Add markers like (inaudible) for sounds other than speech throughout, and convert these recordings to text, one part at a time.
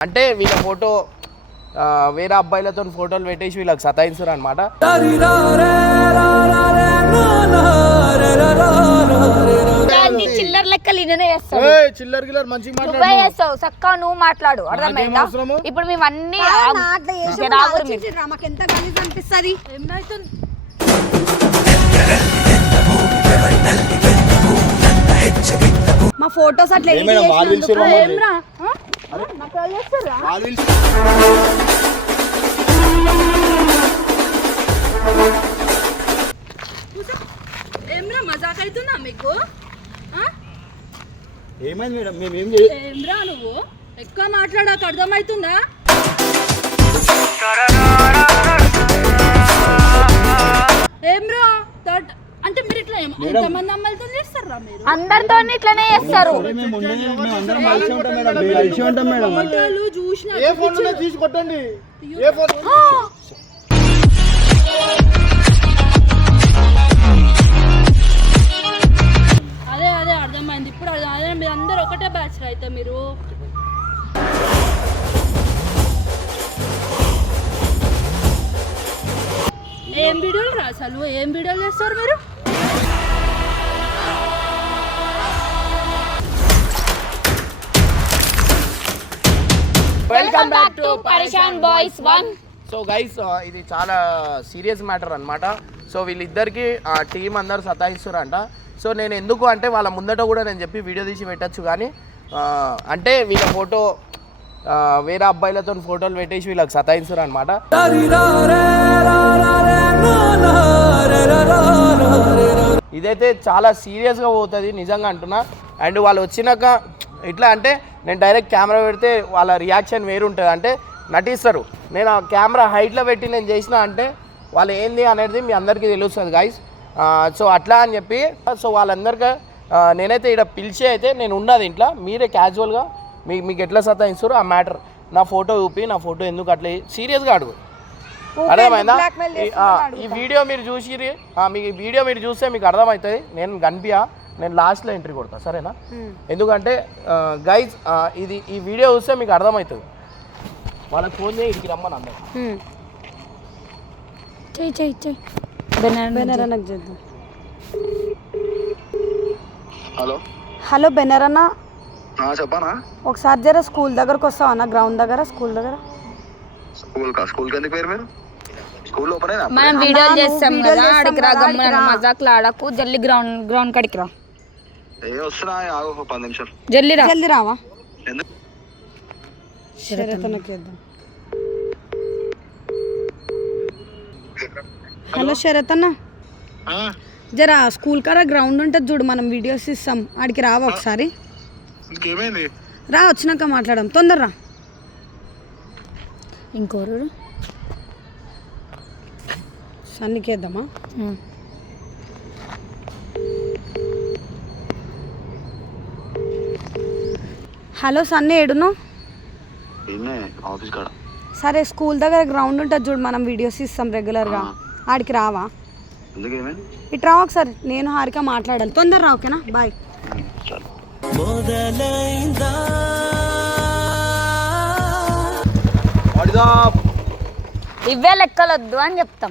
అంటే వీళ్ళ ఫోటో వేరే అబ్బాయిలతో ఫోటోలు పెట్టేసి వీళ్ళకి సతాయిస్తారు అనమాట చిల్లర లెక్కలు చిల్లర గిల్లర్ నువ్వే చేస్తావు. చక్కగా నువ్వు మాట్లాడు. అర్థమైందా? ఇప్పుడు మేము అన్ని మాకు ఎంత గలీజ్ అనిపిస్తుంది ఏమైతుంది మా ఫొటోస్ అట్లా edit మేడం, ఏమ్రా? మజాక్ అవుతున్నా మీకు? ఏమైంది మేడం? మేము ఏమ్రా నువ్వు? ఎక్కువ మాట్లాడాక అర్థమవుతుందా? ఏమ్రా? థర్డ్ అంటే మీరు ఇట్లా ఎంతమంది అమ్మాయిలతో చేస్తారా మీరు? అందరితో ఇట్లనే చేస్తారు. ఫోటోలు చూసిన ఏ ఫోన్ తీసి కొట్టండి ఏ ఫోన్ అదే అదే అర్థమైంది. ఇప్పుడు అర్థం- అదే మీరు అందరు ఒకటే బ్యాచ్ అయితే మీరు. ఏం వీడియోలు రా అసలు? ఏం వీడియోలు చేస్తారు మీరు? Welcome back to Parishan boys one so guys ఇది చాలా సీరియస్ మ్యాటర్ అన్నమాట. సో వీళ్ళిద్దరికి టీం అందరు సతాయిస్తారంట సో నేను ఎందుకు అంటే వాళ్ళ ముందట కూడా నేను చెప్పి వీడియో తీసి పెట్టచ్చు కానీ అంటే వీళ్ళ ఫోటో వేరే అబ్బాయిలతో ఫోటోలు పెట్టేసి వీళ్ళకి సతాయిస్తారు అనమాట ఇదైతే చాలా సీరియస్గా పోతుంది నిజంగా అంటున్నా. అండ్ వాళ్ళు వచ్చినాక ఇట్లా అంటే నేను డైరెక్ట్ కెమెరా పెడితే వాళ్ళ రియాక్షన్ వేరు ఉంటుంది అంటే నటిస్తారు. నేను ఆ కెమెరా హైట్లో పెట్టి నేను చేసిన అంటే వాళ్ళు ఏంది అనేది మీ అందరికీ తెలుస్తుంది గాయస్ సో అట్లా అని చెప్పి సో వాళ్ళందరికీ నేనైతే ఇక్కడ పిలిచి అయితే నేను ఉన్నది ఇంట్లో మీరే క్యాజువల్గా మీ మీకు ఎట్లా సతాయిస్తారు ఆ మ్యాటర్ నా ఫోటో చూపి నా ఫోటో ఎందుకు అట్లా సీరియస్గా అడుగు. అర్థమైందా? ఈ- వీడియో మీరు మీకు ఈ వీడియో మీరు చూస్తే మీకు అర్థమవుతుంది. నేను కనిపించా నేను లాస్ట్లో ఎంట్రీ కొడతా సరేనా? ఎందుకంటే గైజ్ ఇది ఈ వీడియో చూస్తే మీకు అర్థమవుతుంది. వాళ్ళకి ఫోన్ చేయి ఇడికి రమ్మని అందరు చెయ్యి చెయ్యి చెయ్యి చేద్దాం. హలో. హలో బెనరన్న ఆ, చెప్పనా? ఒకసారి జర స్కూల్ దగ్గరకు వస్తావా అన్న? గ్రౌండ్ దగ్గర స్కూల్ దగ్గర? స్కూల్ కా? స్కూల్ ఎందుకు పేరు మీరు? స్కూల్ ఓపెన్ అయినా మనం వీడియోలు చేస్తాం కదా ఆడికి రా గమ్మున మజాక్లు ఆడకు జల్లి గ్రౌండ్ గ్రౌండ్ కాడికి రా. ఏ వస్తున్నా ఆగు ఒక పది నిమిషాలు జల్లి రా జల్ది రావా ఎందుకు? శరతనకు చేద్దాం. హలో. శరత్ అన్న ఆ, జర స్కూల్ కాడ గ్రౌండ్ ఉంటుంది చూడు మనం వీడియోస్ ఇస్తాం ఆడికి రావా ఒకసారి? ఇంకేమైంది? రా వచ్చినాక మాట్లాడదాం. తొందర రా. ఇంకోరు? సన్నికేద్దామా హలో సన్నీ ఏడును సరే స్కూల్ దగ్గర గ్రౌండ్ ఉంటుంది చూడు మనం వీడియోస్ ఇస్తాం రెగ్యులర్గా. ఆడికి రావా? ఇటు రావా ఒకసారి నేను హారిక మాట్లాడాలి. తొందర రా ఓకేనా? బాయ్. చాలు ఇవే లెక్కలొద్దు అని చెప్తాం.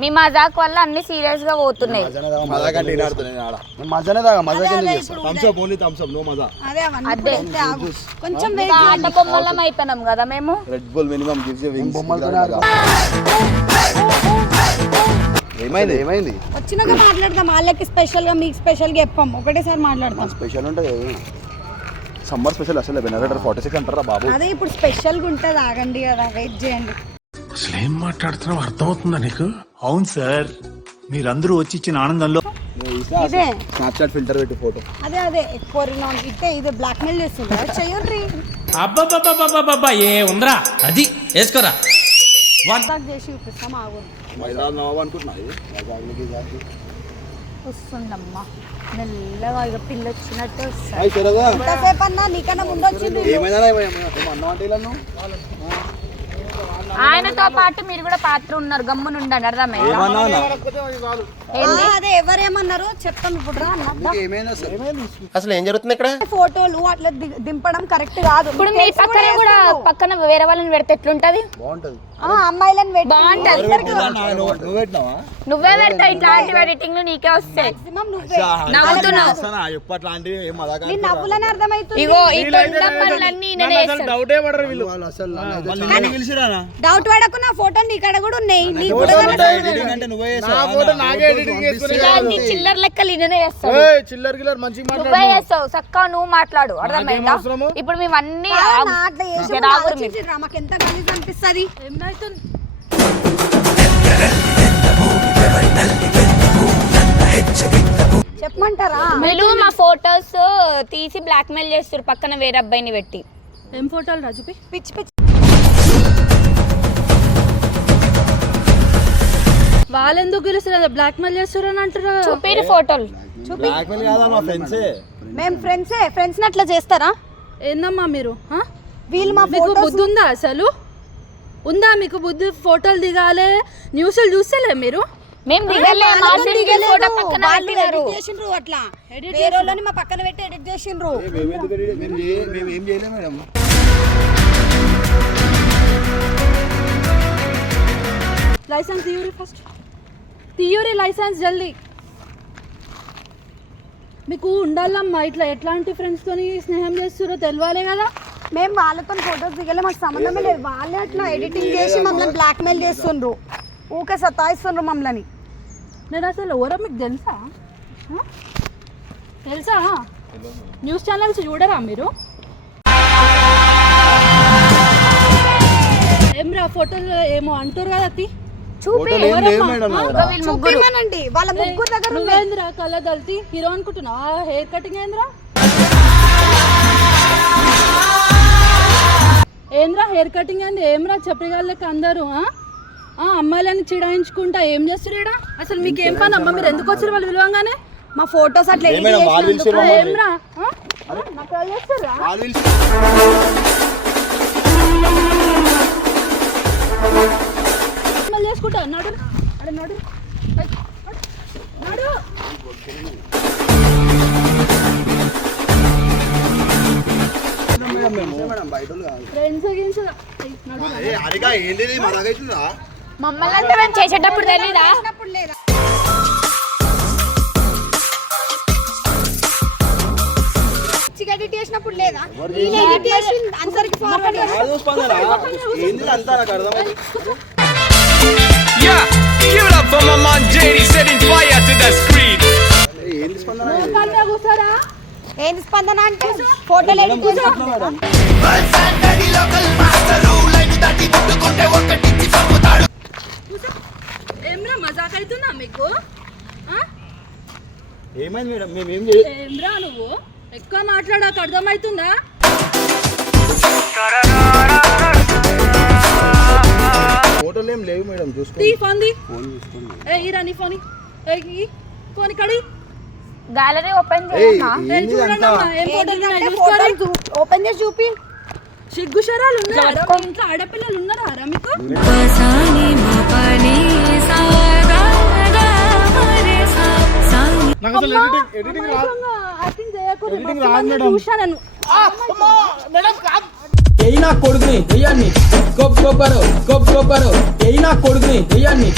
మీ మజాక్ వల్ల అన్ని సీరియస్గా పోతున్నాయి అదే. కొంచెం ఆట బొమ్మలం అయిపోయినాం కదా మేము? Red Bull minimum gives you wings ఏమైంది ఏమైంది? వచ్చినాక మాట్లాడదాం. వాళ్ళకి స్పెషల్గా మీకు స్పెషల్గా చెప్పాం. ఒకటేసారి మాట్లాడతాం. స్పెషల్ ఉంటుంది సమ్మర్ స్పెషల్ అసలు బెనరేటర్ ఫార్టీ సిక్స్ అంటారా బాబు? అదే ఇప్పుడు స్పెషల్గా ఉంటుంది ఆగండి కదా వెయిట్ చేయండి. అసలు ఏం మాట్లాడుతున్నావు? అర్థమవుతుందా నీకు? అవును సార్. మీరందరూ వచ్చి ఇచ్చిన ఆనందంలో ఇదే. స్నాప్చాట్ ఫిల్టర్ పెట్టి ఫోటో అదే అదే. ఎక్కువ రినౌన్ ఇట్టే ఇదే బ్లాక్ మెయిల్ చేస్తుండ్రా చెయ్యండి అబ్బబ్బబ్బబ్బబ్బబ్బా ఏ ఉందిరా? అది వేసుకోరా. కాంటాక్ట్ చేసి చూపిస్తాం ఆగు హైదరాబాద్ నవాబు అనుకుంటున్నా వైజాగ్లోకి. వస్తుందమ్మా. మెల్లగా ఇక పిల్ల వచ్చినట్టు శరదా. ఎంతసేపు అన్నా నీకన్నా ముందు వచ్చింది ఏమైనా అన్నం అంటే? ఆయనతో పాటు మీరు కూడా పాత్ర ఉన్నారు గమ్మున ఉండండి అర్థమైందా? ఏంది? అదే ఎవరేమన్నారు చెప్తాం ఇప్పుడు రా అసలు ఏం జరుగుతుంది ఇక్కడ? ఫోటోలు అట్లా దింపడం కరెక్ట్ కాదు. ఇప్పుడు మీ పక్కన కూడా. పక్కన వేరే వాళ్ళని పెడితే ఎట్లుంటది? బాగుంటది. ఆ, అమ్మాయిలను పెట్టి బాగుంటది. నువ్వు పెడతావు ఇట్లాంటి ఎడిటింగ్ నీకే వస్తాయి. నవ్వులని అర్థమవుతుంది. ఇగో ఈ తొండ పనులన్నీ ఈయననే చేస్తాడు. డౌటే పడరు వీళ్ళు. డౌట్ పడకు నా ఫోటో నీ కాడ కూడా ఉన్నాయి. నీ ఫోటో ఎడిటింగ్ అంటే నువ్వే నా ఫోటో నాకే ఎడిటింగ్ చేసుకుని ఇలాంటి చిల్లర లెక్కలు ఈయననే చేస్తాడు ఏయ్, చిల్లర గిల్లర్ మంచిగా నువ్వే మాట్లాడు చేస్తావు. చక్కగా నువ్వు మాట్లాడు. అర్థమైందా? ఇప్పుడు మేము అన్ని నా అట్లా చేసి రాగురు మీరు. ఆలోచించిర్రా, మాకు ఎంత గలీజ్ అనిపిస్తుంది ఏమైతుంది చెప్పమంటారా మా ఫొటోస్ తీసి బ్లాక్ మెయిల్ చేస్తారు పక్కన వేరే అబ్బాయిని పెట్టి. ఏం ఫోటోలు రా చూపి పిచ్చి పిచ్చి వాళ్ళు ఎందుకు గెలుస్తారు బ్లాక్ మెయిల్ చేస్తారు అని అంటారు చూపిరు ఫోటోలు. బ్లాక్మెయిల్ కాదా మా ఫ్రెండ్సే మేము ఫ్రెండ్సే ఫ్రెండ్స్ అట్లా చేస్తారా? ఏందమ్మా మీరు ఆ? వీళ్ళు మా మీకు ఫోటోస్ బుద్ధి ఉందా అసలు? ఉందా మీకు బుద్ధి ఫోటోలు దిగాలే? న్యూస్లు చూస్తలే మీరు? మేము దిగలే మా ఫ్రెండ్ ఫోటో పక్కన వాళ్ళు పెట్టినారు. edit చేసిండ్రు అట్లా. వేరే వాళ్ళని మా పక్కన పెట్టి ఎడిట్ చేసిండ్రు. మేము ఎందుకు edit- మేము ఏ- మేము ఏం చేయలేము మేడం. లైసెన్స్ తీయురి ఫస్ట్ తీయురి లైసెన్స్ జల్దీ. మీకు ఉండాలమ్మా ఇట్లా ఎట్లాంటి ఫ్రెండ్స్తోని స్నేహం చేస్తారో తెలియాలే కదా. మేము వాళ్ళతో ఫోటోస్ దిగలే మాకు సంబంధమే లేదు. వాళ్ళే అట్లా ఎడిటింగ్ చేసి మమ్మల్ని బ్లాక్ మెయిల్ చేస్తుండ్రు. ఊకే సతాయిస్తుండ్రు మమ్మల్ని. నేను అసలు ఎవరో మీకు తెలుసా? తెలుసా? న్యూస్ ఛానల్స్ చూడరా మీరు? ఏమ్రా ఫోటోలు ఏమో అంటారు కదా అతి వీళ్ళు ముగ్గురు. చూపిమనండి? వాళ్ళ ముగ్గురు దగ్గర ఉన్నాయి. నువ్వేంద్రా కళ్ళ దళితి హీరో అనుకుంటున్నావా? హెయిర్ కటింగ్ ఏంద్రా? ఏంద్రా హెయిర్ కటింగ్ ఏంది? ఏమ్రా చెప్పగలక అందరూ అమ్మాయిలని చిడాయించుకుంటా ఏం చేస్తున్నా అసలు మీకు ఏం పని అమ్మ? మీరు ఎందుకు వచ్చారు వాళ్ళు విలువంగానే మా ఫోటోస్ అట్లా ఏ edit మేడం దగ్గర అవుతుందా మమ్మల్ని అంటే మేము చేసేటప్పుడు తెలీదా? చేసినప్పుడు లేదా? చేసినప్పుడు అందరికి ఫార్వర్డ్ ఏంది స్పందన అంటే ఫోటోలు ఎడిట్ ఏమ్రా మజాక్ అవుతున్నా మీకు? ఏమైంది మేడం? మేము ఏం చేయ ఏమ్రా నువ్వు? ఎక్కువ మాట్లాడాక అర్థమవుతుందా ఫోటోలు ఏం లేవు మేడం చూసుకో తీ ఫోన్ ది ఏ ఇరా నీ ఫోన్ ఏ ఫోన్ కడి గ్యాలరీ ఓపెన్ చూసుకోరా ఓపెన్ చేసి చూపి. సిగ్గు శరాలు ఉన్నారా? మీ ఇంట్లో ఆడపిల్లలు ఉన్నారా? మీకు. ఎడిటింగ్ రాదు మేడం. చూశాను మేడం కాదు ఎయి నా కొడుకుని దెయ్యాన్ని. గొప్ప గొప్పరు గొప్ప గొప్పరు ఎయి నా కొడుకుని దెయ్యాన్ని.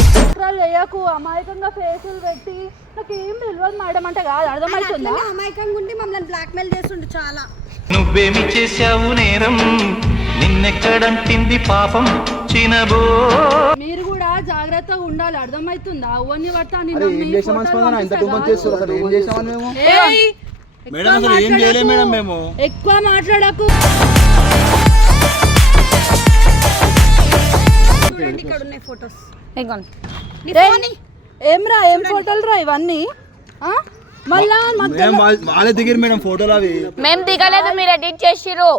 వేయకు అమాయకంగా ఫేసులు పెట్టి నాకు ఏం తెలియదు మేడం అంటే కాదు అర్థమవుతుందా? అమాయకంగా ఉండి మమ్మల్ని బ్లాక్ మెయిల్ చేస్తుండు చాలా. నువ్వేమి చేశావు నేరం? నిన్నెక్కడంటింది పాపం చినబో? మీరు కూడా జాగ్రత్తగా ఉండాలి అర్థమవుతుందా? అవన్నీ పడతా మేడం అసలు ఏం చేయలేము మేడం. మేము. ఎక్కువ మాట్లాడకు. చూడండి ఇక్కడ ఉన్నాయి ఫోటోస్ ఇదిగోండి రేయ్, ఏమ్రా ఏం ఫోటోలు రా ఇవన్నీ? ఆ? మళ్ళా మాకు మేము వాళ్ళ- వాళ్ళే దిగిరు మేడం ఫోటోలు అవి. మేము దిగలేదు మీరు ఎడిట్ చేసిర్రు.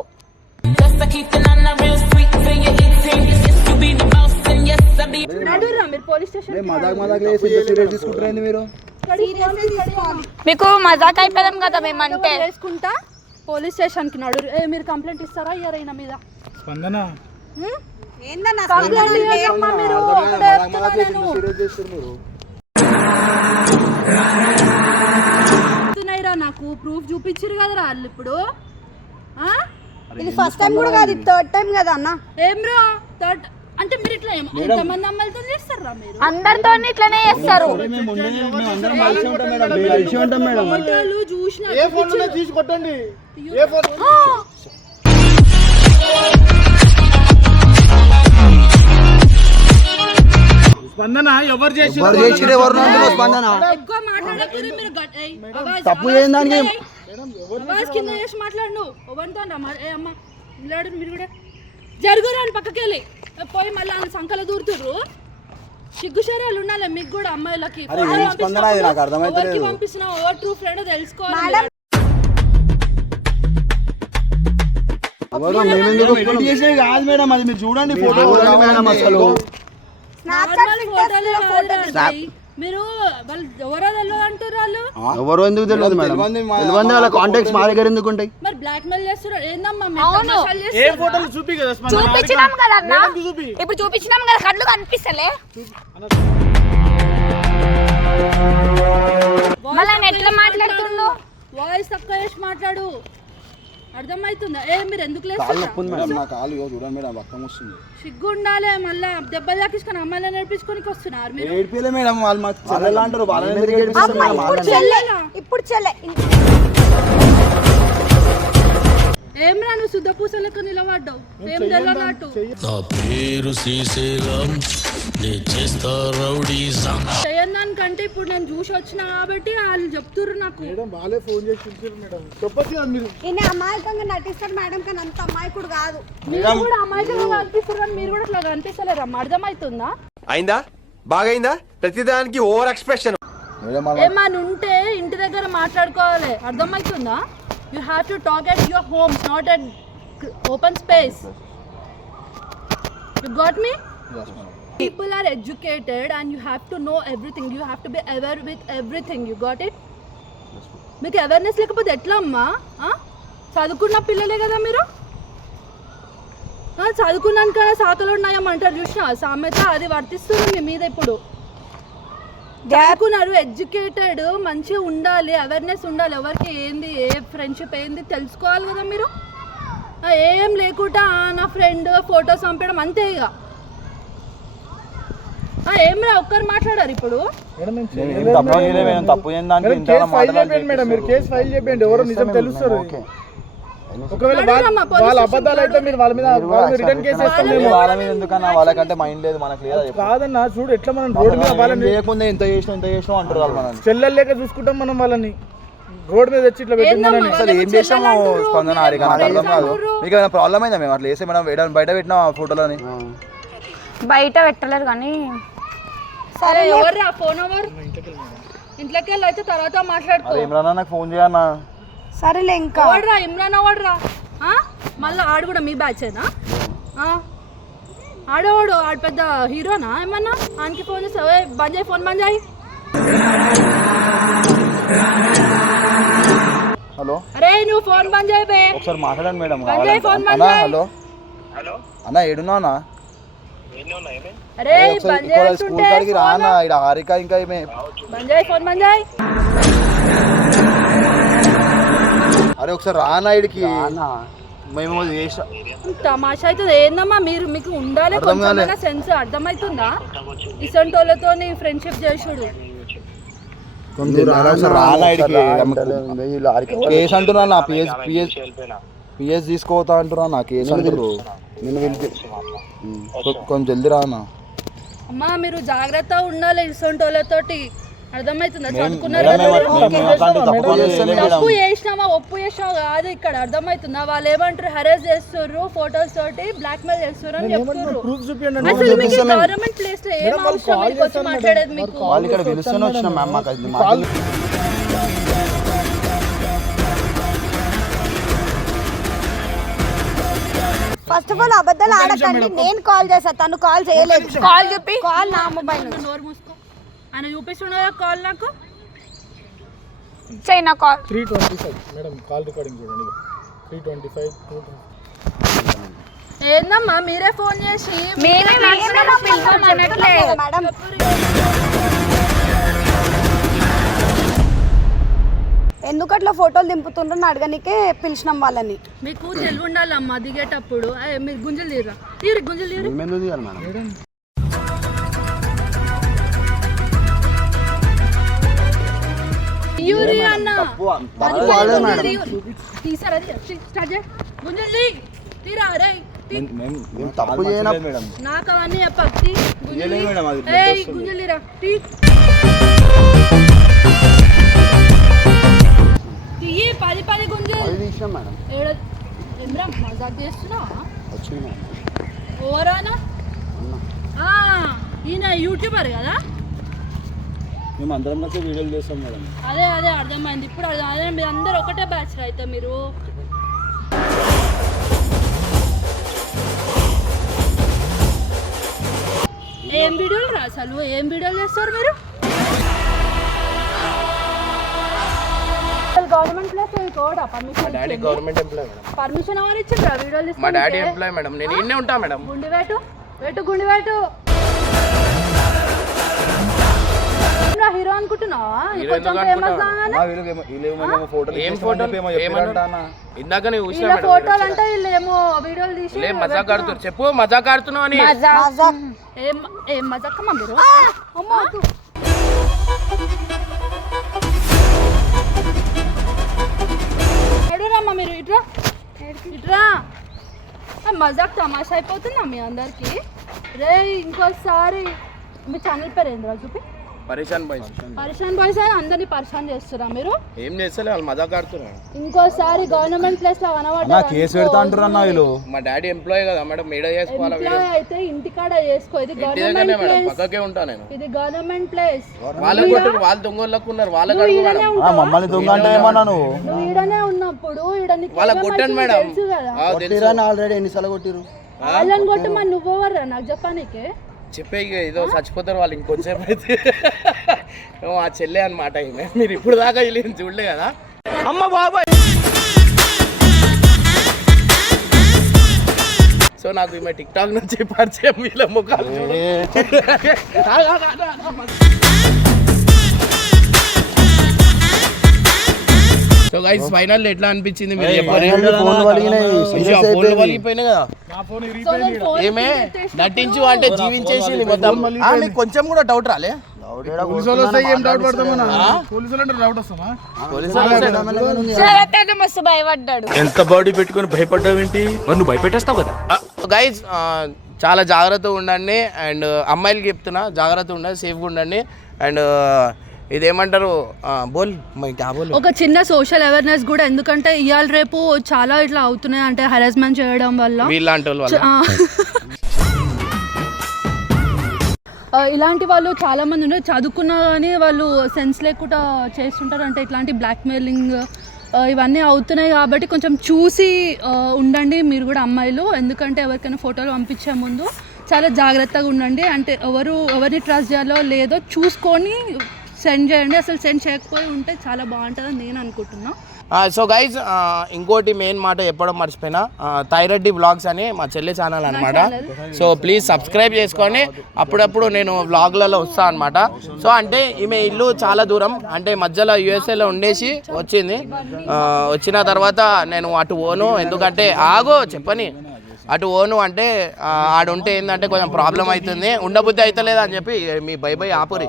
నడురా మీరు పోలీస్ స్టేషన్ మేము మదాక్ మదాక్ లేసి ఇంత సీరియస్ తీసుకుంటారండి మీరు మీకు మజాక్ అయిపోయాం కదా మేము అంటే. వేసుకుంటా పోలీస్ స్టేషన్కి నడు ఏ మీరు కంప్లైంట్ ఇస్తారా? ఇయ్యారా ఈయన మీద? స్పందన? ఏందన్నా చెప్తున్నాయిరా నాకు ప్రూఫ్ చూపించారు కదరా వాళ్ళు ఇప్పుడు. ఆ? ఇది ఫస్ట్ టైం కూడా కాదు థర్డ్ టైం కదా అన్న. ఏం రా? థర్డ్ అంటే మీరు ఇట్లా ఏం- ఎంతమంది అమ్మాయిలతో చేస్తారా మీరు? అందరితో ఇట్లనే చేస్తారు. చూసిన తీసుకొట్టండి స్పందన ఎవరు చేసి ఎక్కువ మాట్లాడకూడదు మీరు గట్- ఏయ్, అవాజ్- తప్పు అవాజ్ కింద ఏయ్. అవాజ్ కింద చేసి మాట్లాడు. ఎవరితో అమ్మా ఏ అమ్మ నిలబడు మీరు కూడా జరుగురా అని పక్కకి వెళ్ళి. పోయి మళ్ళీ ఆయన సంకల దూరుతుర్రు. సిగ్గు శరీరాలు ఉండాలి మీకు కూడా అమ్మాయిలకి. అరే, ఫోటోలు ఏం స్పందన ఇది? నాకు పంపిస్తున్నప్పుడు అర్థమైతలేదు. ఎవరికి పంపిస్తున్నావు? ఎవరు ట్రూ ఫ్రెండ్ తెలుసుకోవాలి? ఎవరు? మేమెందుకు చేసేవి కాదు మేడం అది మీరు చూడండి ఫోటో మేడం అసలు? మీరు వాళ్ళు ఎవరో తెలియదు అంటారు వాళ్ళు. ఎవరు ఎందుకు తెలియదు మేడం? తెలియదు వాళ్ళ కాంటాక్ట్స్ మా దగ్గర ఎందుకు? ఉంటాయి మరి బ్లాక్ మెయిల్ చేస్తున్నారు. ఏందమ్మా మీరు అవును. తమాషాలు ఏ చేస్తున్నారా? ఫోటోలు చూపి కదా స్పందన చూపించినాం కదా అన్న. ఇప్పుడు చూపించినాం కదా కళ్ళు కనిపిస్తలే. మళ్ళీ ఎట్లా మాట్లాడుతుండు? వాయిస్ తక్కువ చేసి మాట్లాడు. అర్థమవుతుందా? ఏ మీరు ఎందుకు ఉంది మేడం నా కాలు ఇగో చూడండి మేడం రక్తం వస్తుంది సిగ్గు ఉండాలి మళ్ళా దెబ్బలు దాకించుకొని అమ్మాయిలు నేర్పించుకొని వస్తున్నారు మీరు. ఏడిపిలే మేడం వాళ్ళు మా చెల్లెలు అంటారు వాళ్ళని ఎందుకు ఏడిపిస్తారు? అమ్మ మేడం ఇప్పుడు? చెల్లె. శుద్ధ పూసలకు నిలబడ్డావు. ఏం తెలియనట్టు నా పేరు శ్రీశైలం నే చేస్తా రౌడీజం. చేయని దానికంటే ఇప్పుడు నేను చూసి వచ్చిన కాబట్టి వాళ్ళు చెప్తుర్రు నాకు. వాళ్ళే ఫోన్ చేసి పిలిచారు మేడం. చెప్పొచ్చు కదా మీరు? ఈయన అమాయకంగా నటిస్తాడు మేడం కానీ అంత అమాయకుడు కాదు. మీరు కూడా అమాయకంగా కనిపిస్తారు కానీ మీరు కూడా ఇట్లా కనిపిస్తలేరమ్మా. అర్థమవుతుందా? అయిందా? బాగైందా? ప్రతిదానికి ఓవర్ ఎక్స్ప్రెషన్. మేడం ఏమైనా ఉంటే ఇంటి దగ్గర మాట్లాడుకోవాలి. అర్థమవుతుందా? You have to talk at your homes not at open space you got me people are educated and you have to know everything you have to be aware with everything you got it మీకు awareness లేకపోతే ఎట్లా అమ్మా ఆ? చదువుకున్న పిల్లలే కదా మీరు? చదువుకున్నాను కదా సాకలు ఉన్నాయమ్మంటారు చూసిన? సామెత అది వర్తిస్తుంది మీ మీద ఇప్పుడు. చదువుకున్నారు ఎడ్యుకేటెడ్ మంచిగా ఉండాలి అవేర్నెస్ ఉండాలి. ఎవరికి ఏంది ఏ ఫ్రెండ్షిప్ ఏంది తెలుసుకోవాలి కదా మీరు? ఏం లేకుండా "ఆ, నా ఫ్రెండ్ ఫొటోస్ పంపడం అంతే ఇక. ఆ, ఏం రా ఒక్కరు మాట్లాడారు ఇప్పుడు? తప్పు మీరు కేసు ఫైల్ చేయండి ఎవరో నిజం తెలుస్తారు ఓకే. ఒకవేళ వాళ్ళ- అబద్ధాలు అయితే మీరు వాళ్ళ మీద రిటర్న్ కేసు వేస్తాం వాళ్ళ మీద ఎందుకన్నా వాళ్ళకంటే మైండ్ లేదు మనకు లేదా చెప్పు. కాదన్నా చూడు ఎట్లా మనం రోడ్డు మీద వాళ్ళని ఎంత చేసినా ఎంత చేసినా అంటారు వాళ్ళు చెల్లెలు లేక చూసుకుంటాం మనం వాళ్ళని. రోడ్డు మీద తెచ్చి ఇట్లా పెట్టి ఏందమ్మా, మనల్ని అసలు ఏం చేసాము స్పందన నాకు అర్థం కాదు. మీకు ఏమైనా ప్రాబ్లం అయిందా మేము అట్లా వేస్తే మేడం వేయడానికి బయట పెట్టిన ఫోటోలని? బయట పెట్టలేరు కానీ సరే ఎవరు రా ఫోన్ ఓవర్ ఇంట్లోకి వెళ్ళి అయితే తర్వాత మాట్లాడుకో. అరే ఇమ్రాన్ నాకు ఫోన్ చేయన్నా? సరేలే ఇంకా. ఎవడ్రా? ఇమ్రాన్ ఆ? మళ్ళీ ఆడు కూడా మీ బ్యాచేనా? ఆ? ఆడేవాడు? ఆడు పెద్ద హీరోనా ఏమన్నా? ఆయనకి ఫోన్ చేస్తావు? "ఏయ్, బంద్ చేయి ఫోన్ బంద్ చేయి. హలో. అరే నువ్వు ఫోన్ బంద్ చేయి బే. ఒకసారి మాట్లాడండి మేడం బంద్ చేయి, ఫోన్ బంద్ అన్నా చేయి. హలో. అన్న ఏడున్నా అన్న అరే ఒకసారి బంద్ ఇక్కడ చేస్తుంటే స్కూల్ కాడికి రా అన్న ఇక్కడ హారిక ఇంకా ఈమె బంద్ చేయి ఫోన్ బంద్ చేయి. అరే ఒకసారి రా అన్న ఇడికి మేము చేసిన తమాషా అవుతుంది. ఏందమ్మా మీరు? మీకు ఉండాలి అర్థం కాలే. కొంచెం సెన్స్. అర్థమవుతుందా? ఇసంటి వాళ్ళతో ఫ్రెండ్షిప్ చేసుడు కొంచెం రా అన్న ఇడికి కేసు అంటున్నా నా పిఎస్ పిఎస్ పిఎస్ తీసుకోతా అంటున్నా నా కేసు అంటారు కొంచెం జల్దీ రా అన్న అమ్మా మీరు జాగ్రత్త ఉండాలి ఇసంటి వాళ్ళతోటి అర్థమవుతుందా తప్పు చేసినావా? ఒప్పు చేసినావా? కాదు ఇక్కడ అర్థమవుతుందా వాళ్ళు ఏమంటారు? హెరాస్ చేస్తుర్రు ఫోటోస్ తోటి బ్లాక్ మెయిల్ చేస్తుర్రు అని అసలు మీకు గవర్నమెంట్ ప్లేస్లో ఏం అవసరం? మీకు వచ్చి మాట్లాడేది మీకు వాళ్ళు ఇక్కడ పిలుస్తూనే వచ్చిన మ్యామ్ మాకు అది మాకు ఫస్ట్ ఆఫ్ ఆల్ అబద్ధాలు ఆడకండి. నేను కాల్ చేసా తను కాల్ చేయలేదు. కాల్ చెప్పి కాల్ నా మొబైల్ నోరు మూసుకో. ఆయన చూపిస్తుండగా కాల్ నాకు? China call three twenty five madam call recording చూడండి. త్రీ ట్వంటీ ఫైవ్ టూ ఏందమ్మా మీరే ఫోన్ చేసి? మేమే పిలుస్తున్నాం, పిలవమనట్లే. మేడం ఎందుకు అట్లా ఫోటోలు దింపుతుండ్రని అడగనికే పిలిచినాం వాళ్ళని. మీకు తెలివి ఉండాలమ్మా దిగేటప్పుడు. ఏ, మీరు గుంజలు తీరా తీరు గుంజలు తీరు అన్న. తీసారా? స్టార్ట్ చేయి. గుంజలు తీ తీరా రే. తప్పు నాకు అవన్నీ తీ. తీయి. పది పది గుంజలు తీసినాం మేడం. ఏడ మజాక్ చేస్తున్నావా వచ్చింది ఆ, ఈయన యూట్యూబర్ కదా? మేము అందరం కలిసి వీడియోలు చేస్తాం మేడం. అదే అదే అర్థమైంది. ఇప్పుడు అర్థం అదే మీరు అందరు ఒకటే బ్యాచ్ అయితే మీరు. ఏం వీడియోలు రా అసలు? ఏం వీడియోలు చేస్తారు మీరు? గవర్నమెంట్ ప్లేస్ కోడా? మా permission daddy government employee madam. Permission ఎవరు ఇచ్చిండ్రా వీడియోలు మా డాడీ తీసుకోనీకే? Employee madam. నేను ఇన్నే ఉంటా మేడం. గుండి వేటు వేటు. వేటు హీరో అనుకుంటున్నావా? కొంచెం ఫేమస్ ఏం ఫోటోలు. ఇందాక నేను వీళ్ళ ఫోటోలు అంటే వీళ్ళు ఏమో వీడియోలు తీసి లే మజాక్ ఆడుతున్నారు. చెప్పు మజాక్ ఆడుతున్నావు అని. ఏం ఏం మజక్కమ్మా మీరు? ఎడురమ్మా మీరు ఇట్రా ఇట్రా ఆ, మజాక్ తమాషా అయిపోతుందా మీ అందరికి? రే ఇంకోసారి మీ ఛానల్ పేరు ఏంద్రా చూపి? పరేషాన్ బాయ్ పరిశాన్ బాయ్స్. అని అందరినీ పరిశాన్ చేస్తురా మీరు? ఏం చేస్తలే వాళ్ళు మజాక్ ఆడుతున్నారు. ఇంకోసారి గవర్నమెంట్ ప్లేస్లో కనబడ్డారు కేసు పెడతా అంటారు అన్న వీళ్ళు. మా డాడీ ఎంప్లాయ్ కదా మేడం మీడ చేసుకోవాలా వీడియో ఎంప్లాయ్ అయితే ఇంటికాడ చేసుకో ఇది గవర్నమెంట్ మేడం ప్లేస్. పక్కకే ఉంటా నేను. ఇది గవర్నమెంట్ ప్లేస్. వాళ్ళకి కొట్టారు వాళ్ళు దొంగలకు ఉన్నారు మేడం. ఆ, మమ్మల్ని దొంగ అంటే ఏమన్నా నువ్వు? నువ్వు ఈడనే ఉన్నప్పుడు ఈడ నీకు వాళ్ళకి ఏమేం కొట్టండి మేడం. తెలుసు కదా? ఆ, తెలుసు. ఆల్రెడీ ఎన్నిసార్లు కొట్టిరు వాళ్ళని కొట్టి మరి నువ్వెవర్రా నాకు చెప్పానికి? చెప్పే ఏదో చచ్చిపోతారు వాళ్ళు ఇంకొంచెం అయితే. ఆ చెల్లె అనమాట ఈమె. మీరు ఇప్పుడు దాకా వెళ్ళి చూడలే కదా. అమ్మ బాబాయ్. సో నాకు ఈమె టిక్ టాక్ నుంచి పరిచయం వీళ్ళ ముఖాలు సో గైస్ ఫైనల్ ఎట్లా అనిపించింది మీరు ఫోన్లు కదా. ఫోన్ ఏమే? నటించు అంటే జీవించేసింది మొత్తం. మీకు కొంచెం కూడా డౌట్ రాలే? ఎంత బాడీ పెట్టుకొని భయపడ్డావేంటి మరి నువ్వు భయపెట్టేస్తావు కదా. గైజ్ చాలా జాగ్రత్తగా ఉండండి. అండ్ అమ్మాయిలకి చెప్తున్నా జాగ్రత్తగా ఉండండి సేఫ్గా ఉండండి. అండ్ ఇదేమంటారు? బోల్. ఒక చిన్న సోషల్ అవేర్నెస్ కూడా ఎందుకంటే ఇవాళ రేపు చాలా ఇట్లా అవుతున్నాయి అంటే హెరాస్మెంట్ చేయడం వల్ల. వీళ్ళంటి (laughs) ఇలాంటి వాళ్ళు చాలా మంది ఉన్నారు. చదువుకున్నా కానీ వాళ్ళు సెన్స్ లేకుండా చేస్తుంటారు. అంటే ఇట్లాంటి బ్లాక్మెయిలింగ్ ఇవన్నీ అవుతున్నాయి కాబట్టి కొంచెం చూసి ఉండండి మీరు కూడా అమ్మాయిలు. ఎందుకంటే ఎవరికైనా ఫోటోలు పంపించే ముందు చాలా జాగ్రత్తగా ఉండండి. అంటే ఎవరు ఎవరిని ట్రస్ట్ చేయాలో లేదో చూసుకొని సెండ్ చేయండి. అసలు సెండ్ చేయకపోయి ఉంటే చాలా బాగుంటుందని నేను అనుకుంటున్నా. సో గైజ్ ఇంకోటి మెయిన్ మాట చెప్పడం మర్చిపోయినా థైరెడ్డి బ్లాగ్స్ అని మా చెల్లి ఛానల్ అనమాట సో ప్లీజ్ సబ్స్క్రైబ్ చేసుకొని అప్పుడప్పుడు నేను వ్లాగ్లలో వస్తా అనమాట సో అంటే ఈమె ఇల్లు చాలా దూరం అంటే మధ్యలో యూఎస్ఏలో ఉండేసి వచ్చింది. వచ్చిన తర్వాత నేను అటు పోను. ఎందుకంటే ఆగో చెప్పని. అటు ఓను అంటే ఆడుంటే ఏంటంటే కొంచెం ప్రాబ్లం అవుతుంది. ఉండబుద్ధి అవుతలేదు అని చెప్పి మీ బై బై ఆపురి.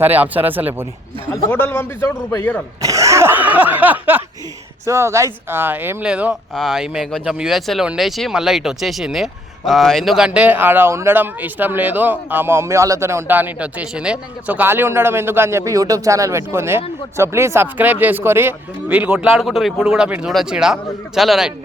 సరే అప్సరసలే పోనీ. ఫోటోలు పంపించాడు రూపాయి ఇయ్యరాలు సో గైస్ ఏం లేదు. ఈమె కొంచెం యూఎస్ఏలో ఉండేసి మళ్ళీ ఇటు వచ్చేసింది. ఎందుకంటే ఆడ ఉండడం ఇష్టం లేదు. ఆ, మా మమ్మీ వాళ్ళతోనే ఉంటా అని వచ్చేసింది. సో ఖాళీ ఉండడం ఎందుకు అని చెప్పి యూట్యూబ్ ఛానల్ పెట్టుకుంది. సో ప్లీజ్ సబ్స్క్రైబ్ చేసుకొని వీళ్ళు కొట్లాడుకుంటారు ఇప్పుడు కూడా మీరు చూడొచ్చు ఇక్కడ చలో రైట్.